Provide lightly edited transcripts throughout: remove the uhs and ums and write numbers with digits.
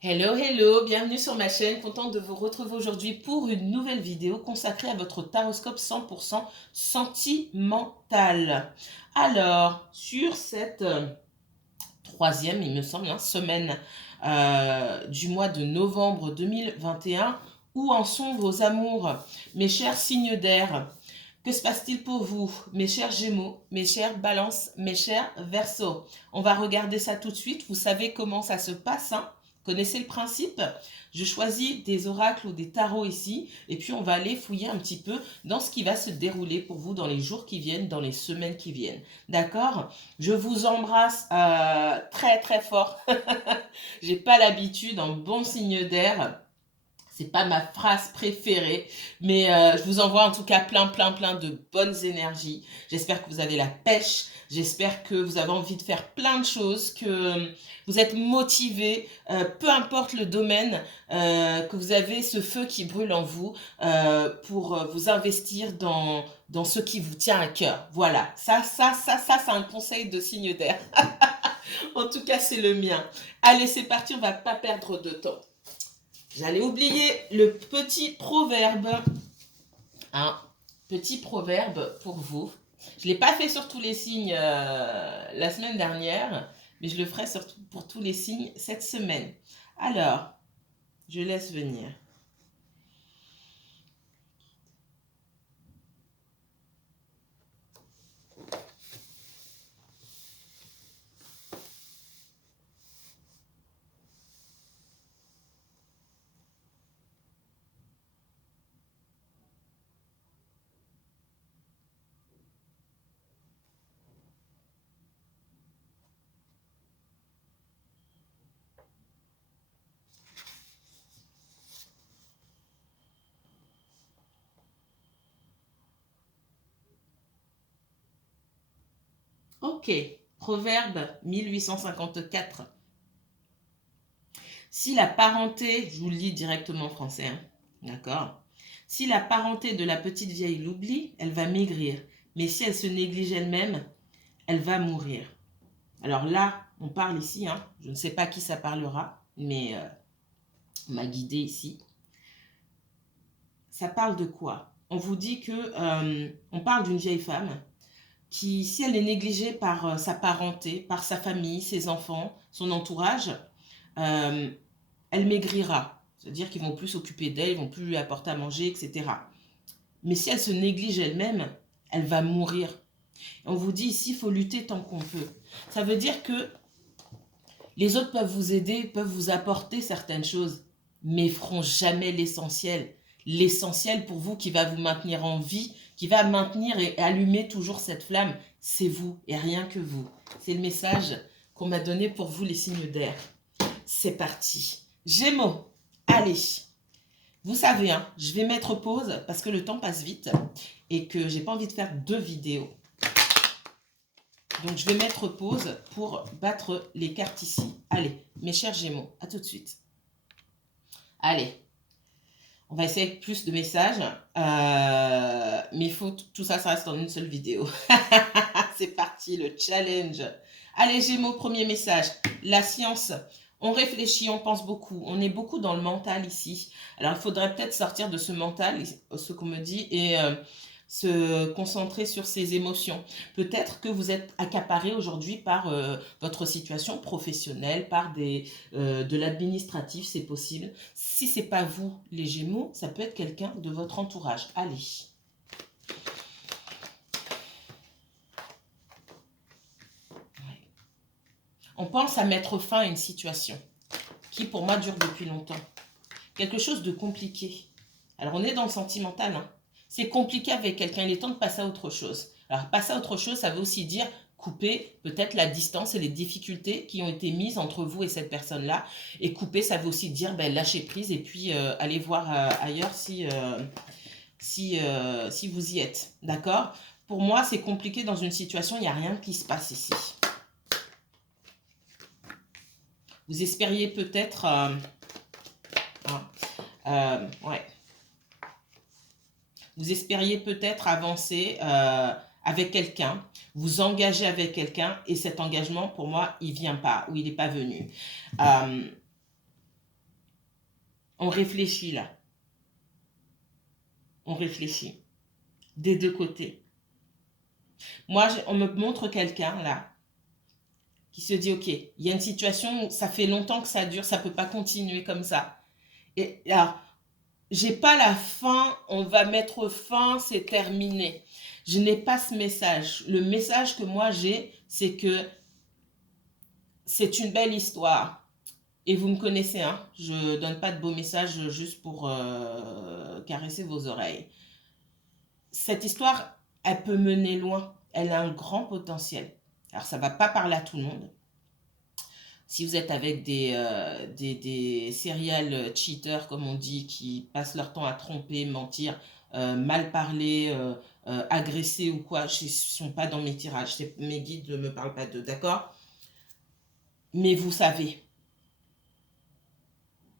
Hello, hello, bienvenue sur ma chaîne, contente de vous retrouver aujourd'hui pour une nouvelle vidéo consacrée à votre taroscope 100% sentimental. Alors, sur cette troisième, il me semble, semaine du mois de novembre 2021, où en sont vos amours, mes chers signes d'air? Que se passe-t-il pour vous, mes chers Gémeaux, mes chers Balances, mes chers Verseaux? On va regarder ça tout de suite. Vous savez comment ça se passe, hein? Connaissez le principe? Je choisis des oracles ou des tarots ici, et puis on va aller fouiller un petit peu dans ce qui va se dérouler pour vous dans les jours qui viennent, dans les semaines qui viennent. D'accord? Je vous embrasse très très fort. J'ai pas l'habitude, en bon signe d'air. C'est pas ma phrase préférée, mais je vous envoie en tout cas plein de bonnes énergies. J'espère que vous avez la pêche, j'espère que vous avez envie de faire plein de choses, que vous êtes motivé, peu importe le domaine, que vous avez ce feu qui brûle en vous pour vous investir dans ce qui vous tient à cœur. Voilà, ça c'est un conseil de signe d'air. En tout cas, c'est le mien. Allez, c'est parti, on va pas perdre de temps. J'allais oublier le petit proverbe. Un petit proverbe pour vous. Je ne l'ai pas fait sur tous les signes la semaine dernière, mais je le ferai pour tous les signes cette semaine. Alors, je laisse venir. Ok, proverbe 1854. Si la parenté, je vous le lis directement en français, hein, d'accord? Si la parenté de la petite vieille l'oublie, elle va maigrir. Mais si elle se néglige elle-même, elle va mourir. Alors là, on parle ici, hein, je ne sais pas qui ça parlera, mais on m'a guidé ici. Ça parle de quoi? On vous dit que on parle d'une vieille femme qui, si elle est négligée par sa parenté, par sa famille, ses enfants, son entourage, euh, elle maigrira. C'est-à-dire qu'ils vont plus s'occuper d'elle, ils vont plus lui apporter à manger, etc. Mais si elle se néglige elle-même, elle va mourir. On vous dit ici, il faut lutter tant qu'on peut. Ça veut dire que les autres peuvent vous aider, peuvent vous apporter certaines choses, mais feront jamais l'essentiel. L'essentiel pour vous qui va vous maintenir en vie, qui va maintenir et allumer toujours cette flamme, c'est vous et rien que vous. C'est le message qu'on m'a donné pour vous les signes d'air. C'est parti. Gémeaux, allez. Vous savez, hein, je vais mettre pause parce que le temps passe vite et que j'ai pas envie de faire deux vidéos. Donc, je vais mettre pause pour battre les cartes ici. Allez, mes chers Gémeaux, à tout de suite. Allez, on va essayer avec plus de messages. Mais il faut tout ça, ça reste en une seule vidéo. C'est parti, le challenge. Allez, Gémeaux, premier message. La science. On réfléchit, on pense beaucoup. On est beaucoup dans le mental ici. Alors, il faudrait peut-être sortir de ce mental, ce qu'on me dit, et se concentrer sur ses émotions. Peut-être que vous êtes accaparé aujourd'hui par votre situation professionnelle, par de l'administratif, c'est possible. Si ce n'est pas vous, les Gémeaux, ça peut être quelqu'un de votre entourage. Allez. On pense à mettre fin à une situation qui, pour moi, dure depuis longtemps. Quelque chose de compliqué. Alors, on est dans le sentimental, hein. C'est compliqué avec quelqu'un, il est temps de passer à autre chose. Alors, passer à autre chose, ça veut aussi dire couper peut-être la distance et les difficultés qui ont été mises entre vous et cette personne-là. Et couper, ça veut aussi dire lâcher prise et puis aller voir ailleurs si vous y êtes. D'accord? Pour moi, c'est compliqué dans une situation, il n'y a rien qui se passe ici. Vous espériez peut-être... ouais. Vous espériez peut-être avancer avec quelqu'un, vous engager avec quelqu'un, et cet engagement, pour moi, il ne vient pas, ou il n'est pas venu. On réfléchit là. On réfléchit. Des deux côtés. Moi, on me montre quelqu'un là qui se dit, ok, il y a une situation où ça fait longtemps que ça dure, ça ne peut pas continuer comme ça. Et alors, j'ai pas la fin, on va mettre fin, c'est terminé. Je n'ai pas ce message. Le message que moi j'ai, c'est que c'est une belle histoire. Et vous me connaissez, hein, je donne pas de beaux messages juste pour caresser vos oreilles. Cette histoire, elle peut mener loin. Elle a un grand potentiel. Alors, ça va pas parler à tout le monde. Si vous êtes avec des serial cheaters, comme on dit, qui passent leur temps à tromper, mentir, mal parler, agresser ou quoi, ils ne sont pas dans mes tirages. Mes guides ne me parlent pas d'eux, d'accord? Mais vous savez,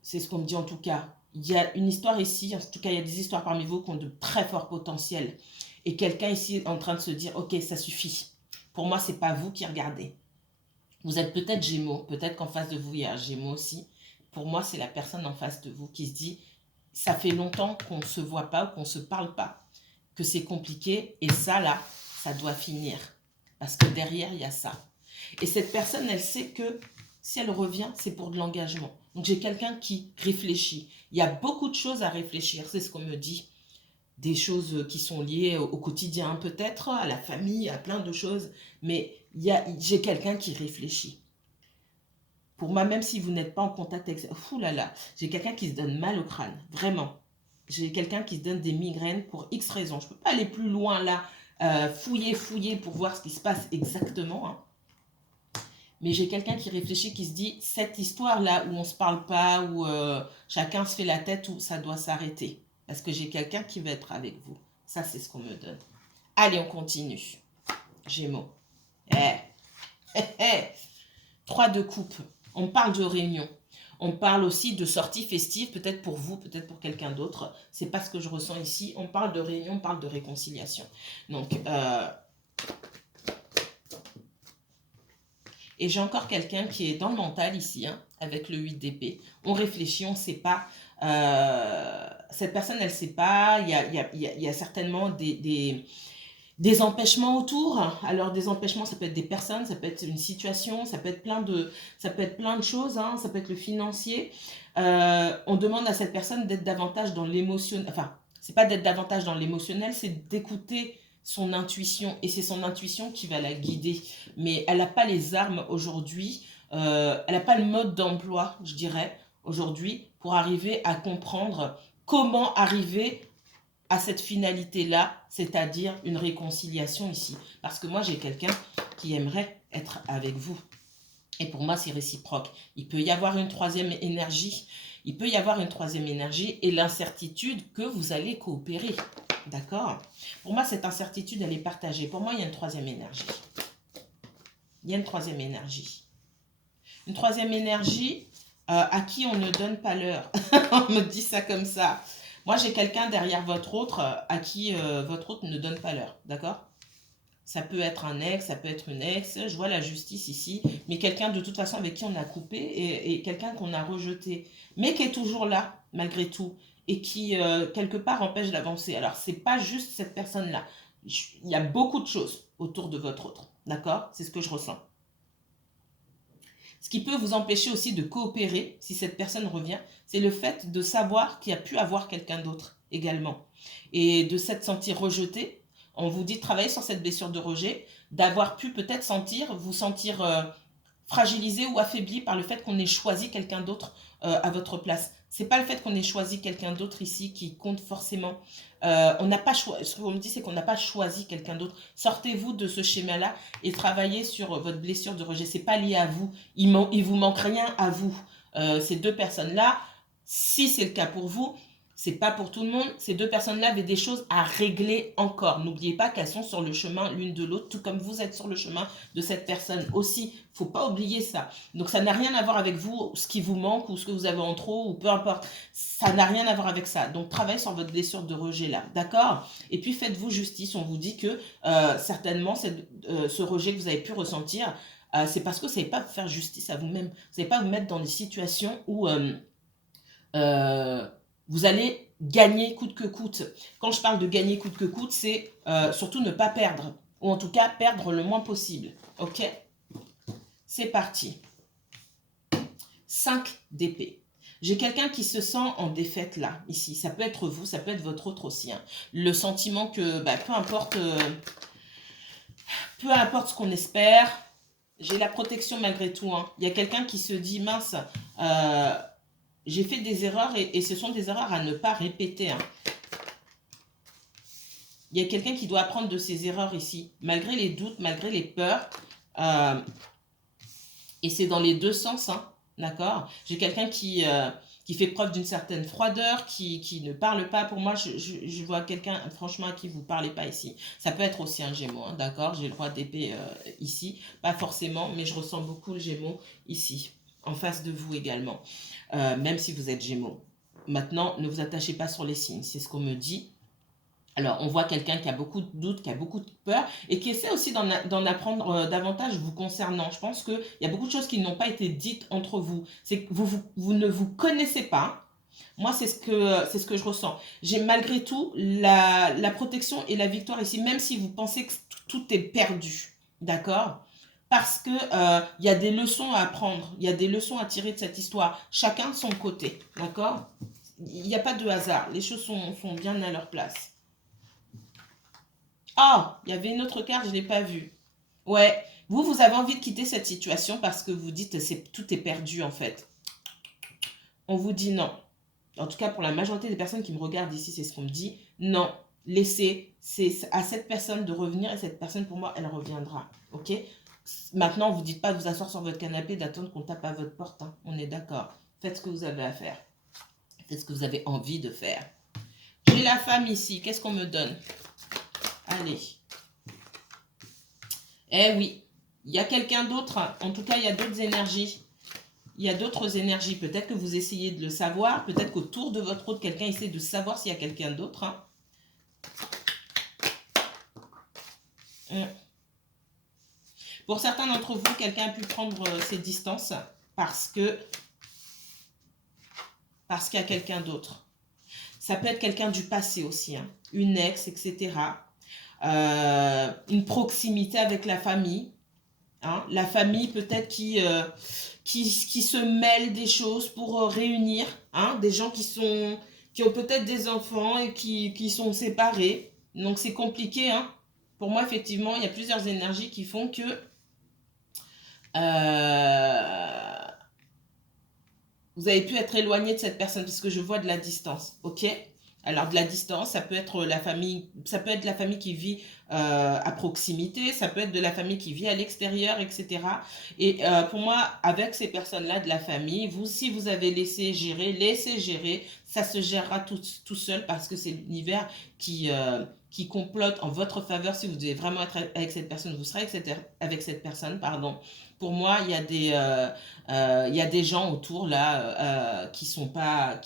c'est ce qu'on me dit en tout cas. Il y a une histoire ici, en tout cas, il y a des histoires parmi vous qui ont de très forts potentiels. Et quelqu'un ici est en train de se dire, ok, ça suffit. Pour moi, ce n'est pas vous qui regardez. Vous êtes peut-être Gémeaux, peut-être qu'en face de vous, il y a un Gémeaux aussi. Pour moi, c'est la personne en face de vous qui se dit, ça fait longtemps qu'on ne se voit pas ou qu'on ne se parle pas, que c'est compliqué, et ça, là, ça doit finir. Parce que derrière, il y a ça. Et cette personne, elle sait que si elle revient, c'est pour de l'engagement. Donc, j'ai quelqu'un qui réfléchit. Il y a beaucoup de choses à réfléchir, c'est ce qu'on me dit. Des choses qui sont liées au quotidien peut-être, à la famille, à plein de choses. Mais j'ai quelqu'un qui réfléchit. Pour moi, même si vous n'êtes pas en contact avec... Fou là là, j'ai quelqu'un qui se donne mal au crâne, vraiment. J'ai quelqu'un qui se donne des migraines pour X raisons. Je ne peux pas aller plus loin là, fouiller pour voir ce qui se passe exactement. Hein. Mais j'ai quelqu'un qui réfléchit, qui se dit, cette histoire-là où on ne se parle pas, où chacun se fait la tête, où ça doit s'arrêter. Parce que j'ai quelqu'un qui veut être avec vous. Ça, c'est ce qu'on me donne. Allez, on continue. Gémeaux. 3 de coupe. On parle de réunion. On parle aussi de sortie festive, peut-être pour vous, peut-être pour quelqu'un d'autre. C'est pas ce que je ressens ici. On parle de réunion, on parle de réconciliation. Donc, et j'ai encore quelqu'un qui est dans le mental ici, hein, avec le 8 d'épée. On réfléchit, on ne sait pas. Cette personne, elle ne sait pas. Il y a certainement des empêchements autour. Alors, des empêchements, ça peut être des personnes, ça peut être une situation, ça peut être plein de choses, hein, ça peut être le financier. On demande à cette personne d'être davantage dans l'émotionnel. Enfin, c'est pas d'être davantage dans l'émotionnel, c'est d'écouter son intuition. Et c'est son intuition qui va la guider. Mais elle n'a pas les armes aujourd'hui. Elle n'a pas le mode d'emploi, je dirais, aujourd'hui, pour arriver à comprendre comment arriver à cette finalité-là, c'est-à-dire une réconciliation ici. Parce que moi, j'ai quelqu'un qui aimerait être avec vous. Et pour moi, c'est réciproque. Il peut y avoir une troisième énergie. Il peut y avoir une troisième énergie et l'incertitude que vous allez coopérer. D'accord? Pour moi, cette incertitude, elle est partagée. Pour moi, il y a une troisième énergie. Il y a une troisième énergie. Une troisième énergie à qui on ne donne pas l'heure. On me dit ça comme ça. Moi, j'ai quelqu'un derrière votre autre à qui votre autre ne donne pas l'heure. D'accord? Ça peut être un ex, ça peut être une ex. Je vois la justice ici. Mais quelqu'un de toute façon avec qui on a coupé et quelqu'un qu'on a rejeté. Mais qui est toujours là, malgré tout. Et qui, quelque part, empêche d'avancer. Alors, c'est pas juste cette personne-là. Il y a beaucoup de choses autour de votre autre. D'accord? C'est ce que je ressens. Ce qui peut vous empêcher aussi de coopérer, si cette personne revient, c'est le fait de savoir qu'il y a pu avoir quelqu'un d'autre également. Et de s'être senti rejeté, on vous dit de travailler sur cette blessure de rejet, d'avoir pu peut-être vous sentir fragilisé ou affaibli par le fait qu'on ait choisi quelqu'un d'autre à votre place. C'est pas le fait qu'on ait choisi quelqu'un d'autre ici qui compte forcément. On n'a pas choisi. Ce qu'on me dit, c'est qu'on n'a pas choisi quelqu'un d'autre. Sortez-vous de ce schéma-là et travaillez sur votre blessure de rejet. C'est pas lié à vous. Il vous manque rien à vous. Ces deux personnes-là, si c'est le cas pour vous, c'est pas pour tout le monde. Ces deux personnes-là avaient des choses à régler encore. N'oubliez pas qu'elles sont sur le chemin l'une de l'autre, tout comme vous êtes sur le chemin de cette personne aussi. Faut pas oublier ça. Donc ça n'a rien à voir avec vous, ce qui vous manque ou ce que vous avez en trop ou peu importe. Ça n'a rien à voir avec ça. Donc travaillez sur votre blessure de rejet là, d'accord? Et puis faites-vous justice. On vous dit que certainement ce rejet que vous avez pu ressentir, c'est parce que vous ne savez pas faire justice à vous-même. Vous ne savez pas vous mettre dans des situations où vous allez gagner coûte que coûte. Quand je parle de gagner coûte que coûte, c'est surtout ne pas perdre. Ou en tout cas, perdre le moins possible. Ok? C'est parti. 5 d'épée. J'ai quelqu'un qui se sent en défaite là, ici. Ça peut être vous, ça peut être votre autre aussi. Hein. Le sentiment que, peu importe ce qu'on espère, j'ai la protection malgré tout. Hein. Il y a quelqu'un qui se dit, mince, j'ai fait des erreurs et ce sont des erreurs à ne pas répéter. Hein. Il y a quelqu'un qui doit apprendre de ses erreurs ici, malgré les doutes, malgré les peurs. Et c'est dans les deux sens, hein, d'accord? J'ai quelqu'un qui fait preuve d'une certaine froideur, qui ne parle pas. Pour moi, je vois quelqu'un, franchement, à qui vous ne parlez pas ici. Ça peut être aussi un Gémeaux, hein, d'accord? J'ai le roi d'épée ici, pas forcément, mais je ressens beaucoup le Gémeaux ici, en face de vous également, même si vous êtes Gémeaux. Maintenant, ne vous attachez pas sur les signes, c'est ce qu'on me dit. Alors, on voit quelqu'un qui a beaucoup de doutes, qui a beaucoup de peur et qui essaie aussi d'en apprendre davantage vous concernant. Je pense qu'il y a beaucoup de choses qui n'ont pas été dites entre vous. C'est que vous ne vous connaissez pas. Moi, c'est ce que je ressens. J'ai malgré tout la protection et la victoire ici, même si vous pensez que tout est perdu. D'accord? Parce que il y a des leçons à apprendre, il y a des leçons à tirer de cette histoire. Chacun de son côté. D'accord? Il n'y a pas de hasard. Les choses sont bien à leur place. Ah, il y avait une autre carte, je ne l'ai pas vue. Ouais, vous avez envie de quitter cette situation parce que vous dites tout est perdu en fait. On vous dit non. En tout cas, pour la majorité des personnes qui me regardent ici, c'est ce qu'on me dit. Non, laissez, c'est à cette personne de revenir et cette personne, pour moi, elle reviendra. Ok? Maintenant, vous ne dites pas de vous asseoir sur votre canapé, d'attendre qu'on tape à votre porte. Hein. On est d'accord. Faites ce que vous avez à faire. Faites ce que vous avez envie de faire. J'ai la femme ici. Qu'est-ce qu'on me donne? Allez. Eh oui, il y a quelqu'un d'autre. En tout cas, il y a d'autres énergies. Il y a d'autres énergies. Peut-être que vous essayez de le savoir. Peut-être qu'autour de votre autre, quelqu'un essaie de savoir s'il y a quelqu'un d'autre. Hein. Pour certains d'entre vous, quelqu'un a pu prendre ses distances parce qu'il y a quelqu'un d'autre. Ça peut être quelqu'un du passé aussi. Hein. Une ex, etc. Une proximité avec la famille. Hein. La famille peut-être qui se mêle des choses pour réunir hein, des gens qui ont peut-être des enfants et qui sont séparés. Donc c'est compliqué. Hein. Pour moi, effectivement, il y a plusieurs énergies qui font que vous avez pu être éloigné de cette personne parce que je vois de la distance. Ok? Alors de la distance, ça peut être la famille qui vit à proximité, ça peut être de la famille qui vit à l'extérieur, etc. Et pour moi, avec ces personnes-là de la famille, si vous avez laissé gérer, ça se gérera tout seul parce que c'est l'univers qui complote en votre faveur. Si vous devez vraiment être avec cette personne, vous serez avec cette personne, pardon. Pour moi, il y a des gens autour là qui sont pas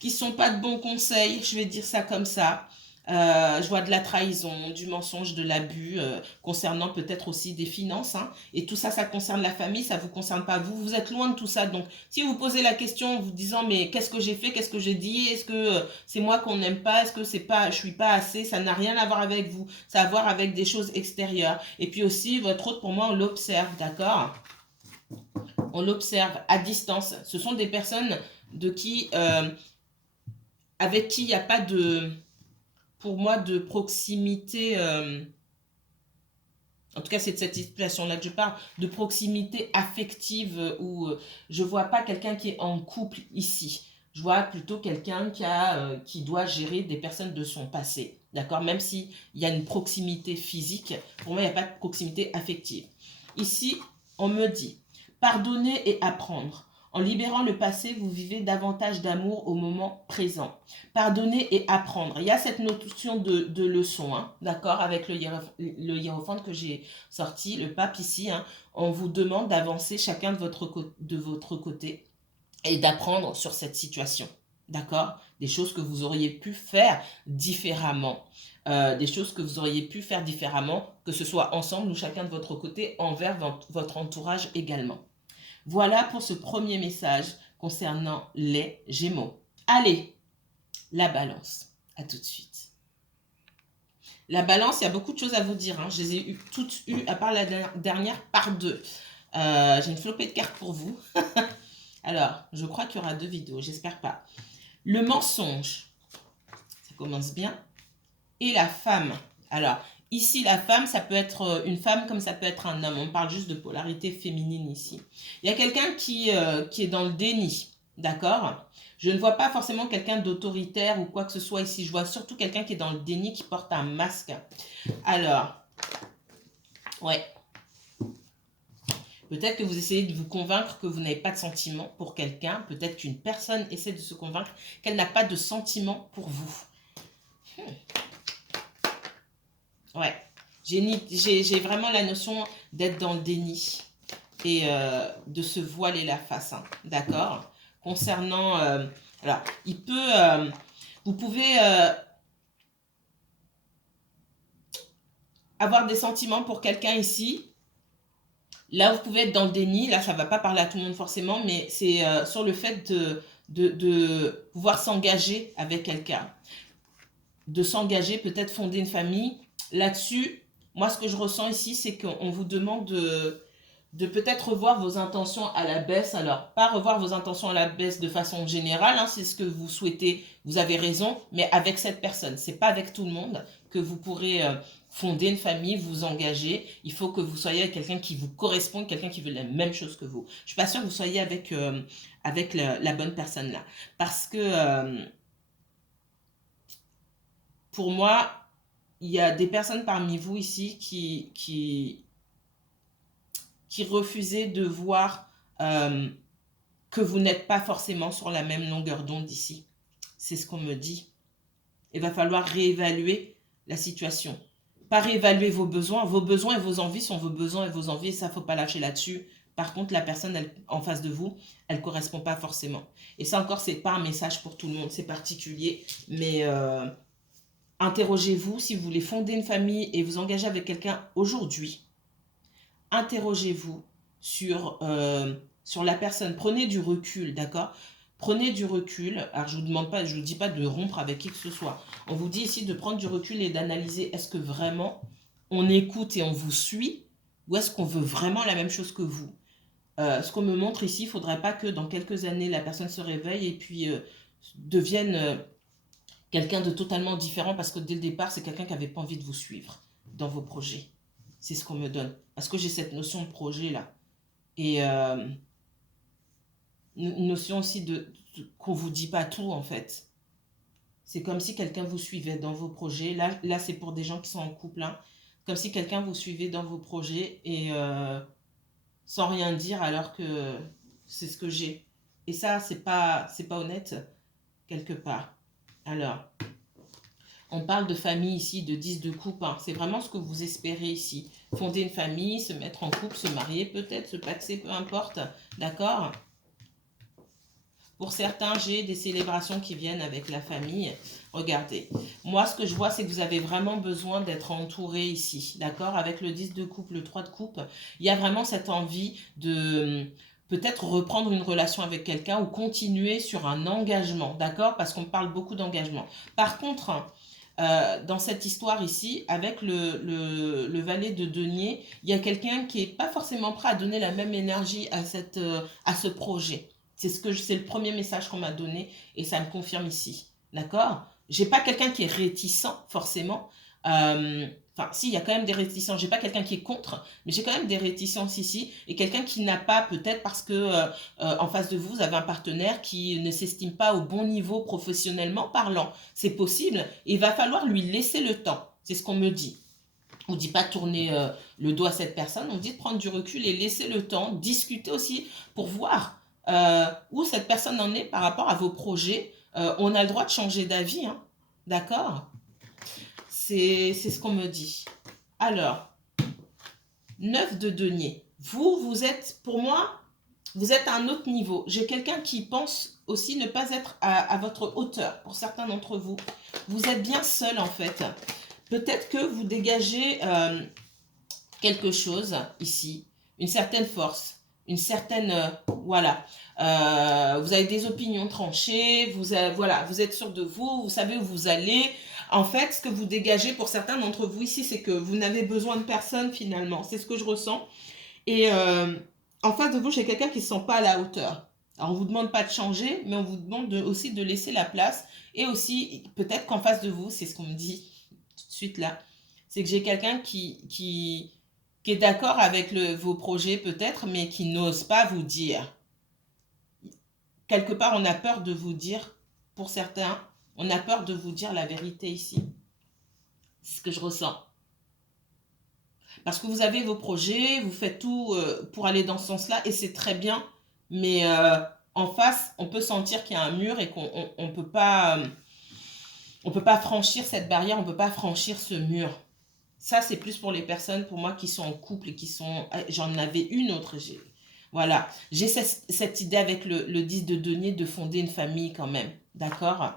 de bons conseils, je vais dire ça comme ça. Je vois de la trahison, du mensonge, de l'abus, concernant peut-être aussi des finances. Hein. Et tout ça, ça concerne la famille, ça ne vous concerne pas vous. Vous êtes loin de tout ça. Donc, si vous posez la question en vous disant, mais qu'est-ce que j'ai fait, qu'est-ce que j'ai dit, est-ce que c'est moi qu'on n'aime pas, est-ce que je suis pas assez, ça n'a rien à voir avec vous. Ça a à voir avec des choses extérieures. Et puis aussi, votre autre, pour moi, on l'observe, d'accord? On l'observe à distance. Ce sont des personnes avec qui il n'y a pas pour moi, de proximité, en tout cas c'est de cette situation-là que je parle, de proximité affective où je ne vois pas quelqu'un qui est en couple ici. Je vois plutôt quelqu'un qui doit gérer des personnes de son passé. D'accord? Même s'il y a une proximité physique, pour moi, il n'y a pas de proximité affective. Ici, on me dit, pardonner et apprendre. En libérant le passé, vous vivez davantage d'amour au moment présent. Pardonner et apprendre. Il y a cette notion de leçon, hein, d'accord, avec le hiérophant que j'ai sorti, le pape ici. Hein, on vous demande d'avancer chacun de votre côté et d'apprendre sur cette situation. D'accord? Des choses que vous auriez pu faire différemment. Des choses que vous auriez pu faire différemment, que ce soit ensemble ou chacun de votre côté, envers votre entourage également. Voilà pour ce premier message concernant les Gémeaux. Allez, la Balance. À tout de suite. La Balance, il y a beaucoup de choses à vous dire. Hein. Je les ai toutes eues, à part la dernière, par 2. J'ai une flopée de cartes pour vous. Alors, je crois qu'il y aura 2 vidéos, j'espère pas. Le mensonge, ça commence bien. Et la femme. Alors, ici, la femme, ça peut être une femme comme ça peut être un homme. On parle juste de polarité féminine ici. Il y a quelqu'un qui est dans le déni, d'accord? Je ne vois pas forcément quelqu'un d'autoritaire ou quoi que ce soit ici. Je vois surtout quelqu'un qui est dans le déni, qui porte un masque. Alors, ouais. Peut-être que vous essayez de vous convaincre que vous n'avez pas de sentiments pour quelqu'un. Peut-être qu'une personne essaie de se convaincre qu'elle n'a pas de sentiments pour vous. Ouais. J'ai vraiment la notion d'être dans le déni et de se voiler la face. Hein, d'accord? Concernant... alors, il peut... vous pouvez avoir des sentiments pour quelqu'un ici. Là, vous pouvez être dans le déni. Là, ça ne va pas parler à tout le monde forcément, mais c'est sur le fait de pouvoir s'engager avec quelqu'un. De s'engager, peut-être fonder une famille. Là-dessus, moi, ce que je ressens ici, c'est qu'on vous demande de peut-être revoir vos intentions à la baisse. Alors, pas revoir vos intentions à la baisse de façon générale, hein, c'est ce que vous souhaitez, vous avez raison, mais avec cette personne. C'est pas avec tout le monde que vous pourrez fonder une famille, vous engager. Il faut que vous soyez avec quelqu'un qui vous correspond, quelqu'un qui veut la même chose que vous. Je suis pas sûre que vous soyez avec la bonne personne là. Parce que pour moi, il y a des personnes parmi vous ici qui refusaient de voir que vous n'êtes pas forcément sur la même longueur d'onde ici. C'est ce qu'on me dit. Il va falloir réévaluer la situation. Pas réévaluer vos besoins. Vos besoins et vos envies sont vos besoins et vos envies. Et ça, il ne faut pas lâcher là-dessus. Par contre, la personne en face de vous, elle ne correspond pas forcément. Et ça encore, ce n'est pas un message pour tout le monde. C'est particulier. Mais interrogez-vous si vous voulez fonder une famille et vous engager avec quelqu'un aujourd'hui. Interrogez-vous sur la personne. Prenez du recul, d'accord? Prenez du recul. Alors, je ne vous dis pas de rompre avec qui que ce soit. On vous dit ici de prendre du recul et d'analyser est-ce que vraiment on écoute et on vous suit ou est-ce qu'on veut vraiment la même chose que vous? Ce qu'on me montre ici, il ne faudrait pas que dans quelques années, la personne se réveille et puis devienne quelqu'un de totalement différent parce que dès le départ, c'est quelqu'un qui n'avait pas envie de vous suivre dans vos projets. C'est ce qu'on me donne. Parce que j'ai cette notion de projet là. Et une notion aussi qu'on ne vous dit pas tout en fait. C'est comme si quelqu'un vous suivait dans vos projets. Là c'est pour des gens qui sont en couple. Hein. Comme si quelqu'un vous suivait dans vos projets et sans rien dire alors que c'est ce que j'ai. Et ça, c'est pas honnête quelque part. Alors, on parle de famille ici, de 10 de couple. Hein. C'est vraiment ce que vous espérez ici. Fonder une famille, se mettre en couple, se marier peut-être, se paxer, peu importe. D'accord? Pour certains, j'ai des célébrations qui viennent avec la famille. Regardez. Moi, ce que je vois, c'est que vous avez vraiment besoin d'être entouré ici. D'accord? Avec le 10 de couple, le 3 de coupe, il y a vraiment cette envie de peut-être reprendre une relation avec quelqu'un ou continuer sur un engagement. D'accord? Parce qu'on parle beaucoup d'engagement. Par contre... dans cette histoire ici, avec le valet de denier, il y a quelqu'un qui n'est pas forcément prêt à donner la même énergie à ce projet. C'est le premier message qu'on m'a donné et ça me confirme ici. D'accord? J'ai pas quelqu'un qui est réticent, forcément. Enfin, si, il y a quand même des réticences. J'ai pas quelqu'un qui est contre, mais j'ai quand même des réticences ici. Et quelqu'un qui n'a pas, peut-être parce que en face de vous, vous avez un partenaire qui ne s'estime pas au bon niveau professionnellement parlant. C'est possible. Et il va falloir lui laisser le temps. C'est ce qu'on me dit. On ne dit pas tourner le dos à cette personne. On dit de prendre du recul et laisser le temps. Discuter aussi pour voir où cette personne en est par rapport à vos projets. On a le droit de changer d'avis. Hein. D'accord ? C'est ce qu'on me dit. Alors, 9 de denier. Vous êtes, pour moi, vous êtes à un autre niveau. J'ai quelqu'un qui pense aussi ne pas être à votre hauteur. Pour certains d'entre vous, vous êtes bien seul en fait. Peut-être que vous dégagez quelque chose ici, une certaine force. une certaine, voilà, vous avez des opinions tranchées, voilà, vous êtes sûr de vous, vous savez où vous allez. En fait, ce que vous dégagez pour certains d'entre vous ici, c'est que vous n'avez besoin de personne finalement. C'est ce que je ressens. Et en face de vous, j'ai quelqu'un qui ne se sent pas à la hauteur. Alors, on ne vous demande pas de changer, mais on vous demande aussi de laisser la place. Et aussi, peut-être qu'en face de vous, c'est ce qu'on me dit tout de suite là, c'est que j'ai quelqu'un qui est d'accord avec vos projets peut-être, mais qui n'ose pas vous dire. Quelque part, on a peur de vous dire, pour certains, on a peur de vous dire la vérité ici. C'est ce que je ressens. Parce que vous avez vos projets, vous faites tout pour aller dans ce sens-là, et c'est très bien. Mais en face, on peut sentir qu'il y a un mur et qu'on on peut pas franchir cette barrière, on peut pas franchir ce mur. Ça, c'est plus pour les personnes, pour moi, qui sont en couple et qui sont... J'en avais une autre. Voilà. J'ai cette idée avec le 10 de denier de fonder une famille quand même. D'accord?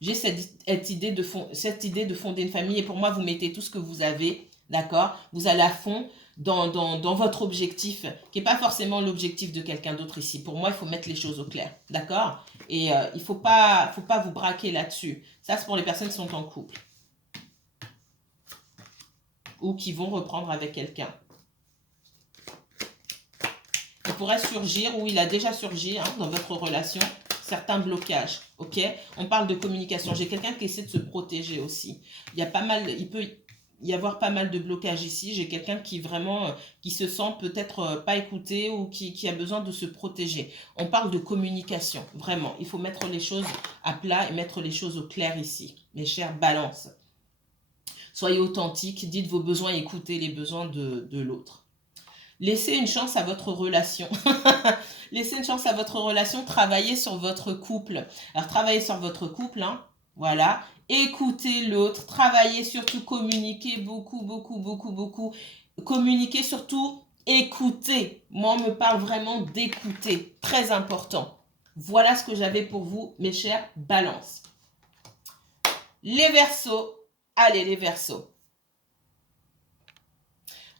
J'ai cette idée de fonder une famille et pour moi, vous mettez tout ce que vous avez, d'accord? Vous allez à fond dans votre objectif, qui n'est pas forcément l'objectif de quelqu'un d'autre ici. Pour moi, il faut mettre les choses au clair, d'accord? Et il ne faut pas vous braquer là-dessus. Ça, c'est pour les personnes qui sont en couple ou qui vont reprendre avec quelqu'un. Il pourrait surgir, ou il a déjà surgi dans votre relation, certains blocages, ok? On parle de communication. J'ai quelqu'un qui essaie de se protéger aussi. Il peut y avoir pas mal de blocages ici. J'ai quelqu'un qui vraiment, qui se sent peut-être pas écouté ou qui a besoin de se protéger. On parle de communication, vraiment. Il faut mettre les choses à plat et mettre les choses au clair ici. Mes chers balances. Soyez authentiques, dites vos besoins et écoutez les besoins de l'autre. Laissez une chance à votre relation. Laissez une chance à votre relation. Travaillez sur votre couple. Alors, travaillez sur votre couple. Voilà. Écoutez l'autre. Travaillez surtout. Communiquez beaucoup, beaucoup, beaucoup, beaucoup. Communiquez surtout. Écoutez. Moi, on me parle vraiment d'écouter. Très important. Voilà ce que j'avais pour vous, mes chers balances. Les Verseaux. Allez, les Verseaux.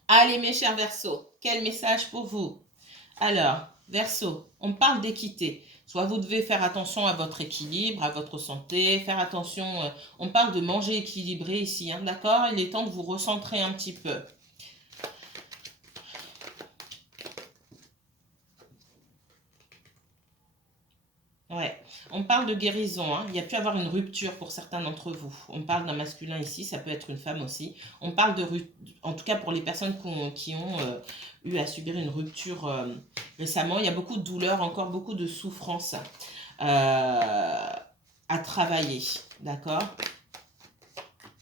Allez, mes chers Verseaux, quel message pour vous? Alors, Verseau, on parle d'équité. Soit vous devez faire attention à votre équilibre, à votre santé, faire attention, on parle de manger équilibré ici, d'accord? Il est temps de vous recentrer un petit peu. Ouais, on parle de guérison, il y a pu avoir une rupture pour certains d'entre vous. On parle d'un masculin ici, ça peut être une femme aussi. On parle de en tout cas pour les personnes qui ont eu à subir une rupture récemment, il y a beaucoup de douleur, encore beaucoup de souffrance à travailler, d'accord?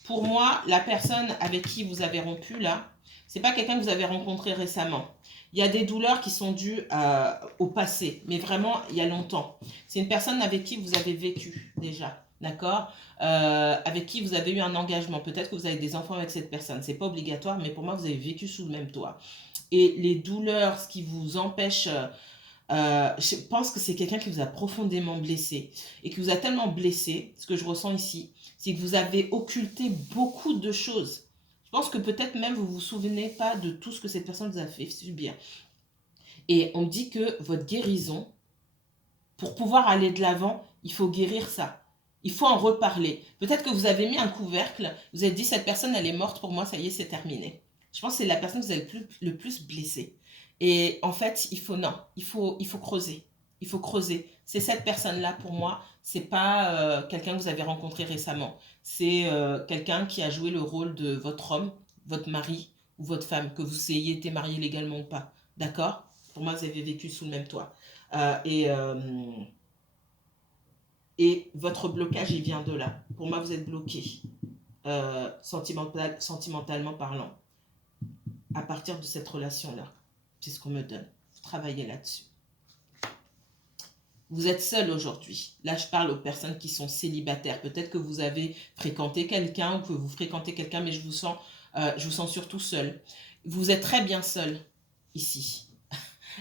Pour moi, la personne avec qui vous avez rompu là, c'est pas quelqu'un que vous avez rencontré récemment. Il y a des douleurs qui sont dues au passé, mais vraiment il y a longtemps. C'est une personne avec qui vous avez vécu déjà, d'accord? Avec qui vous avez eu un engagement. Peut-être que vous avez des enfants avec cette personne. C'est pas obligatoire, mais pour moi vous avez vécu sous le même toit. Et les douleurs, ce qui vous empêche, je pense que c'est quelqu'un qui vous a profondément blessé et qui vous a tellement blessé. Ce que je ressens ici, c'est que vous avez occulté beaucoup de choses. Je pense que peut-être même vous vous souvenez pas de tout ce que cette personne vous a fait subir. Et on dit que votre guérison, pour pouvoir aller de l'avant, il faut guérir ça. Il faut en reparler. Peut-être que vous avez mis un couvercle, vous avez dit cette personne elle est morte pour moi, ça y est, c'est terminé. Je pense que c'est la personne que vous avez le plus blessée. Et en fait, il faut creuser. Il faut creuser. C'est cette personne-là pour moi, c'est pas quelqu'un que vous avez rencontré récemment. C'est quelqu'un qui a joué le rôle de votre homme, votre mari ou votre femme, que vous ayez été marié légalement ou pas. D'accord? Pour moi, vous avez vécu sous le même toit. Euh, et, euh, et votre blocage, il vient de là. Pour moi, vous êtes bloqué, sentimentalement parlant, à partir de cette relation-là. C'est ce qu'on me donne. Travaillez là-dessus. Vous êtes seul aujourd'hui. Là, je parle aux personnes qui sont célibataires. Peut-être que vous avez fréquenté quelqu'un ou que vous fréquentez quelqu'un, mais je vous sens surtout seul. Vous êtes très bien seul ici.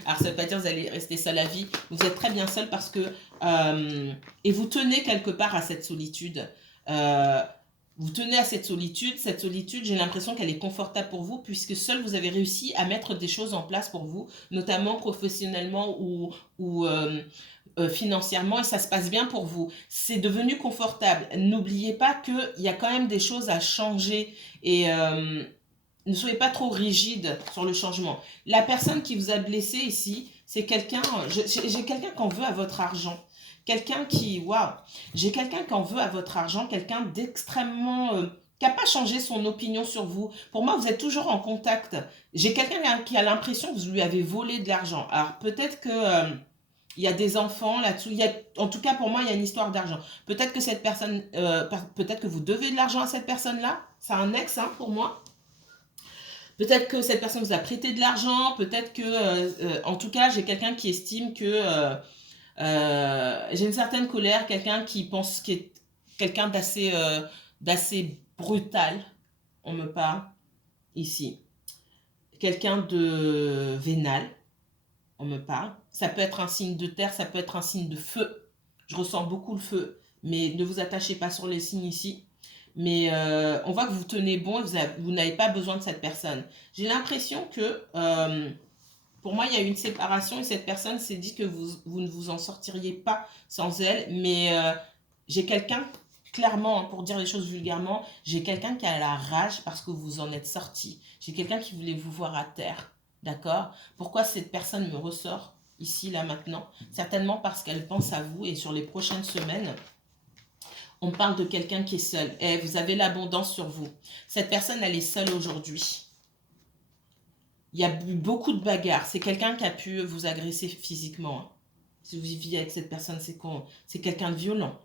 Alors, ça ne veut pas dire que vous allez rester seul à vie. Vous êtes très bien seul parce que... et vous tenez quelque part à cette solitude. Vous tenez à cette solitude. Cette solitude, j'ai l'impression qu'elle est confortable pour vous puisque seul vous avez réussi à mettre des choses en place pour vous, notamment professionnellement ou financièrement, et ça se passe bien pour vous. C'est devenu confortable. N'oubliez pas qu'il y a quand même des choses à changer et ne soyez pas trop rigide sur le changement. La personne qui vous a blessé ici, c'est quelqu'un, j'ai quelqu'un qui en veut à votre argent. Quelqu'un qui, waouh, j'ai quelqu'un qui en veut à votre argent, quelqu'un d'extrêmement, qui n'a pas changé son opinion sur vous. Pour moi, vous êtes toujours en contact. J'ai quelqu'un qui a l'impression que vous lui avez volé de l'argent. Alors peut-être que il y a des enfants là-dessous. En tout cas, pour moi, il y a une histoire d'argent. Peut-être que cette personne, peut-être que vous devez de l'argent à cette personne-là. C'est un ex, hein, pour moi. Peut-être que cette personne vous a prêté de l'argent. Peut-être que, en tout cas, j'ai quelqu'un qui estime que j'ai une certaine colère, quelqu'un qui pense qu'il est quelqu'un d'assez brutal. On me parle ici. Quelqu'un de vénal. On me parle. Ça peut être un signe de terre, ça peut être un signe de feu. Je ressens beaucoup le feu, mais ne vous attachez pas sur les signes ici. Mais on voit que vous tenez bon et vous n'avez pas besoin de cette personne. J'ai l'impression que pour moi, il y a eu une séparation et cette personne s'est dit que vous ne vous en sortiriez pas sans elle. Mais j'ai quelqu'un, clairement, hein, pour dire les choses vulgairement, j'ai quelqu'un qui a la rage parce que vous en êtes sorti. J'ai quelqu'un qui voulait vous voir à terre. D'accord? Pourquoi cette personne me ressort ici, là, maintenant? Certainement parce qu'elle pense à vous et sur les prochaines semaines, on parle de quelqu'un qui est seul. Et vous avez l'abondance sur vous. Cette personne, elle est seule aujourd'hui. Il y a eu beaucoup de bagarres. C'est quelqu'un qui a pu vous agresser physiquement, hein. Si vous vivez avec cette personne, c'est quelqu'un de violent.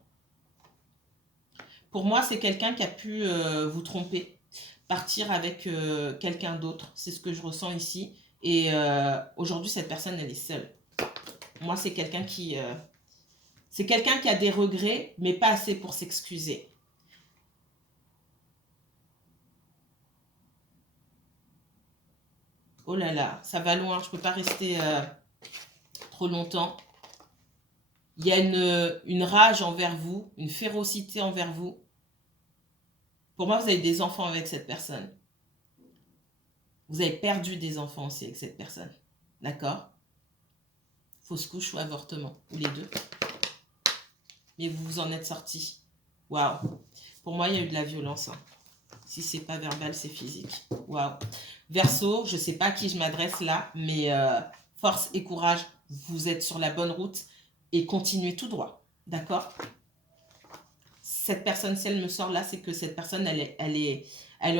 Pour moi, c'est quelqu'un qui a pu vous tromper, partir avec quelqu'un d'autre. C'est ce que je ressens ici. Et aujourd'hui, cette personne, elle est seule. Moi, c'est quelqu'un qui a des regrets, mais pas assez pour s'excuser. Oh là là, ça va loin. Je ne peux pas rester trop longtemps. Il y a une rage envers vous, une férocité envers vous. Pour moi, vous avez des enfants avec cette personne. Vous avez perdu des enfants aussi avec cette personne. D'accord? Fausse couche ou avortement, ou les deux. Mais vous vous en êtes sorti. Waouh. Pour moi, il y a eu de la violence, hein. Si c'est pas verbal, c'est physique. Waouh. Verseau, je ne sais pas à qui je m'adresse là, mais force et courage, vous êtes sur la bonne route et continuez tout droit. D'accord? Cette personne, si elle me sort là, c'est que cette personne, elle est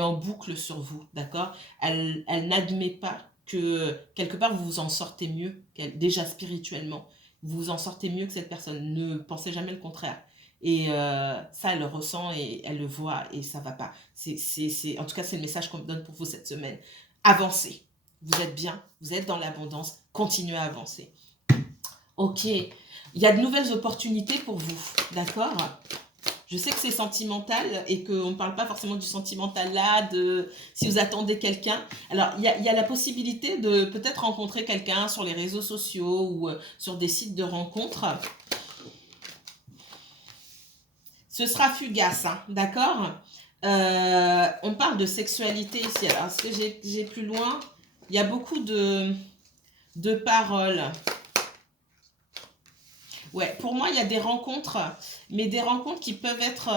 en boucle sur vous. D'accord? Elle n'admet pas que quelque part, vous vous en sortez mieux, déjà spirituellement. Vous vous en sortez mieux que cette personne. Ne pensez jamais le contraire. Et ça, elle le ressent et elle le voit et ça va pas. En tout cas, c'est le message qu'on me donne pour vous cette semaine. Avancez. Vous êtes bien, vous êtes dans l'abondance. Continuez à avancer. Ok. Il y a de nouvelles opportunités pour vous. D'accord? Je sais que c'est sentimental et qu'on ne parle pas forcément du sentimental là, si vous attendez quelqu'un. Alors, il y a la possibilité de peut-être rencontrer quelqu'un sur les réseaux sociaux ou sur des sites de rencontres. Ce sera fugace, hein, d'accord? On parle de sexualité ici. Alors, est-ce que j'ai plus loin? Il y a beaucoup de paroles. Ouais, pour moi, il y a des rencontres, mais des rencontres qui peuvent être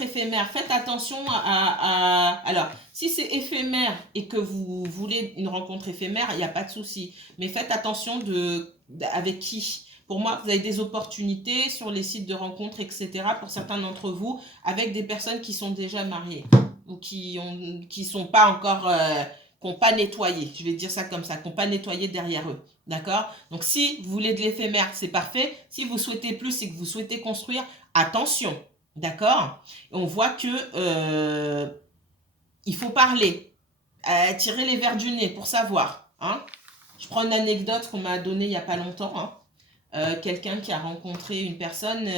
éphémères. Faites attention alors, si c'est éphémère et que vous voulez une rencontre éphémère, il n'y a pas de souci. Mais faites attention avec qui. Pour moi, vous avez des opportunités sur les sites de rencontres, etc. pour certains d'entre vous, avec des personnes qui sont déjà mariées ou qui sont pas encore, qui n'ont pas nettoyé. Je vais dire ça comme ça, qui n'ont pas nettoyé derrière eux. D'accord? Donc, si vous voulez de l'éphémère, c'est parfait. Si vous souhaitez plus et que vous souhaitez construire, attention. D'accord? On voit que il faut parler, tirer les verres du nez pour savoir. Hein? Je prends une anecdote qu'on m'a donnée il n'y a pas longtemps. Hein? Quelqu'un qui a rencontré une personne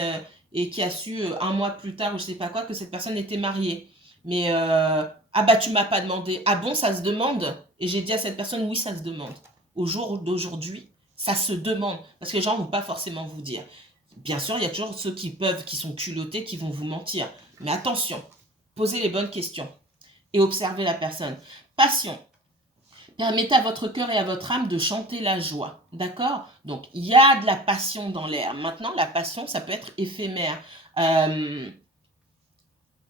et qui a su un mois plus tard ou je sais pas quoi que cette personne était mariée. Mais ah bah tu m'as pas demandé. Ah bon, ça se demande? Et j'ai dit à cette personne, oui, ça se demande. Au jour d'aujourd'hui, ça se demande. Parce que les gens ne vont pas forcément vous dire. Bien sûr, il y a toujours ceux qui sont culottés, qui vont vous mentir. Mais attention, posez les bonnes questions et observez la personne. Passion. Permettez à votre cœur et à votre âme de chanter la joie. D'accord? Donc, il y a de la passion dans l'air. Maintenant, la passion, ça peut être éphémère.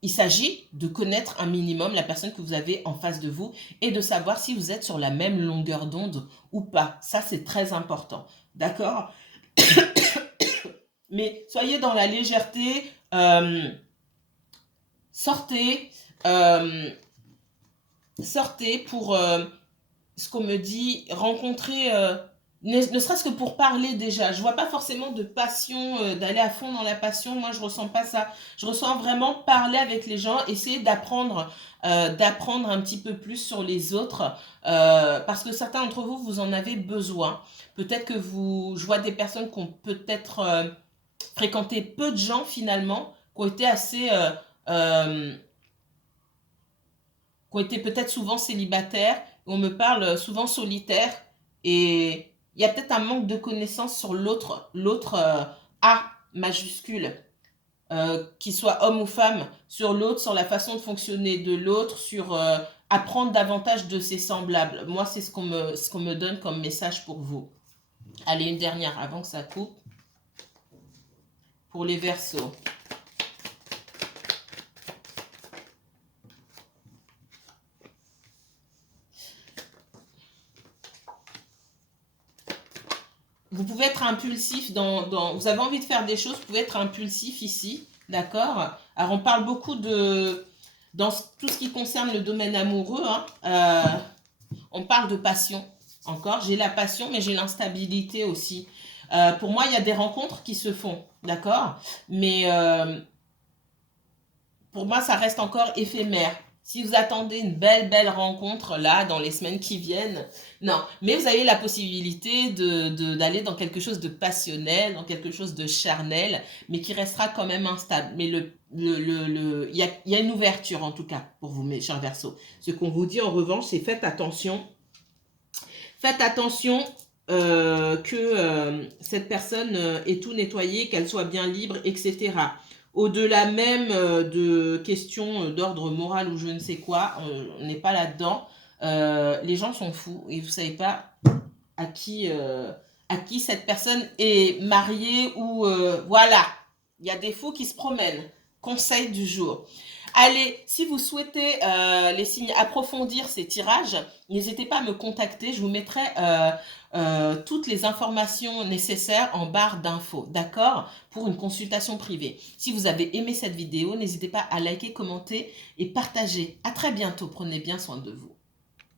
Il s'agit de connaître un minimum la personne que vous avez en face de vous et de savoir si vous êtes sur la même longueur d'onde ou pas. Ça, c'est très important. D'accord? Mais soyez dans la légèreté. Sortez. Sortez pour ce qu'on me dit, rencontrer, ne serait-ce que pour parler déjà. Je vois pas forcément de passion, d'aller à fond dans la passion. Moi, je ressens pas ça. Je ressens vraiment parler avec les gens, essayer d'apprendre un petit peu plus sur les autres, parce que certains d'entre vous, vous en avez besoin. Peut-être que je vois des personnes qui ont peut-être fréquenté peu de gens finalement, qui ont été assez qui ont été peut-être souvent célibataires, on me parle souvent solitaire, et il y a peut-être un manque de connaissance sur l'autre A majuscule, qu'il soit homme ou femme, sur l'autre, sur la façon de fonctionner de l'autre, sur apprendre davantage de ses semblables. Moi, c'est ce qu'on me donne comme message pour vous. Allez, une dernière avant que ça coupe. Pour les Verseaux. Vous pouvez être impulsif vous avez envie de faire des choses, vous pouvez être impulsif ici, d'accord? Alors, on parle beaucoup dans tout ce qui concerne le domaine amoureux, hein, on parle de passion, encore. J'ai la passion, mais j'ai l'instabilité aussi. Pour moi, il y a des rencontres qui se font, d'accord? Mais pour moi, ça reste encore éphémère. Si vous attendez une belle rencontre là, dans les semaines qui viennent, non. Mais vous avez la possibilité d'aller dans quelque chose de passionnel, dans quelque chose de charnel, mais qui restera quand même instable. Mais il y a une ouverture en tout cas pour vous, mes chers Verseaux. Ce qu'on vous dit en revanche, c'est faites attention. Faites attention que cette personne ait tout nettoyé, qu'elle soit bien libre, etc. Au-delà même de questions d'ordre moral ou je ne sais quoi, on n'est pas là-dedans. Les gens sont fous et vous ne savez pas à qui cette personne est mariée ou voilà. Il y a des fous qui se promènent. Conseil du jour. Allez, si vous souhaitez les signes approfondir ces tirages, n'hésitez pas à me contacter. Je vous mettrai toutes les informations nécessaires en barre d'infos, d'accord? Pour une consultation privée. Si vous avez aimé cette vidéo, n'hésitez pas à liker, commenter et partager. À très bientôt. Prenez bien soin de vous.